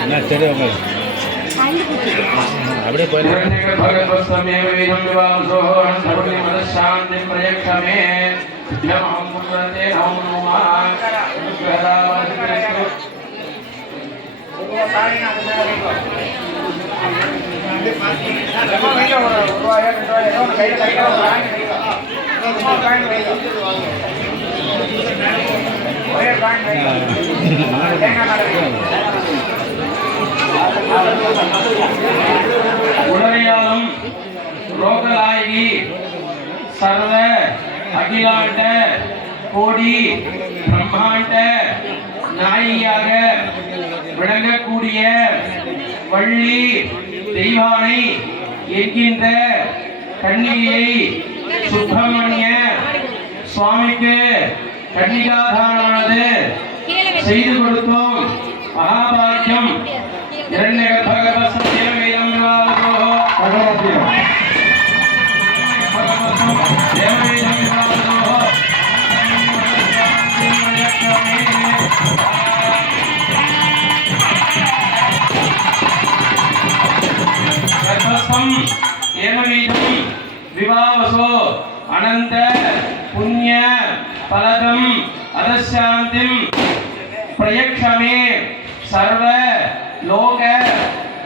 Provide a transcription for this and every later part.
என்ன சரி உங்க உடலையாலும் ரோகலாயி சர்வ அகிலாண்ட கோடி பிரம்மாண்ட நாயியாக விளங்கக்கூடிய வள்ளி தெய்வானை என்கின்ற கன்னிகையை சுப்பிரமணிய சுவாமிக்கு கன்னிகாதானமானது செய்து கொடுத்தோம் மகாபாக்கியம் இரண்ய பகவசம் வேதம் விவாதோ பகவத்யம் விவாவசோ. அனந்த புண்ணிய பலதம் அதசாந்திம் பிரயக்ஷமே. சர்வ லோக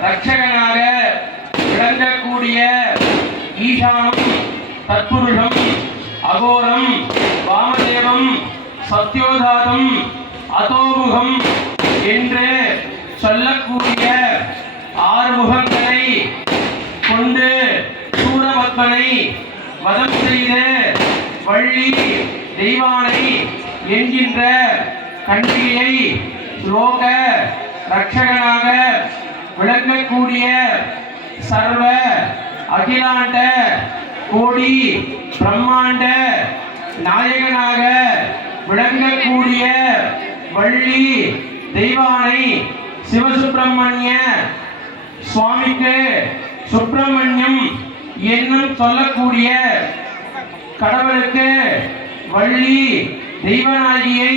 ரட்சகனாக விளங்கக்கூடிய ஈசானம் தற்புருஷம் அகோரம் வாமதேவம் சத்யோதாதம் அதோமுகம் என்று சொல்லக்கூடிய ஆறுமுகங்களை கொண்டு சூரபத்மனை வதம் செய்து வள்ளி தெய்வானை என்கின்ற கண்ணியை லோக ரட்சகனாக விளங்கக்கூடிய சர்வ அகிலாண்ட கோடி பிரம்மாண்ட நாயகனாக விளங்கக்கூடிய வள்ளி தெய்வானை சிவசுப்பிரமணிய சுவாமிக்கு சுப்பிரமணியம் என்னும் சொல்லக்கூடிய கடவுளுக்கு வள்ளி தெய்வநாயகியை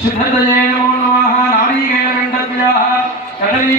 సిద్ధతయే నమో నమః నారీకేణ దండభ్యః కదలీ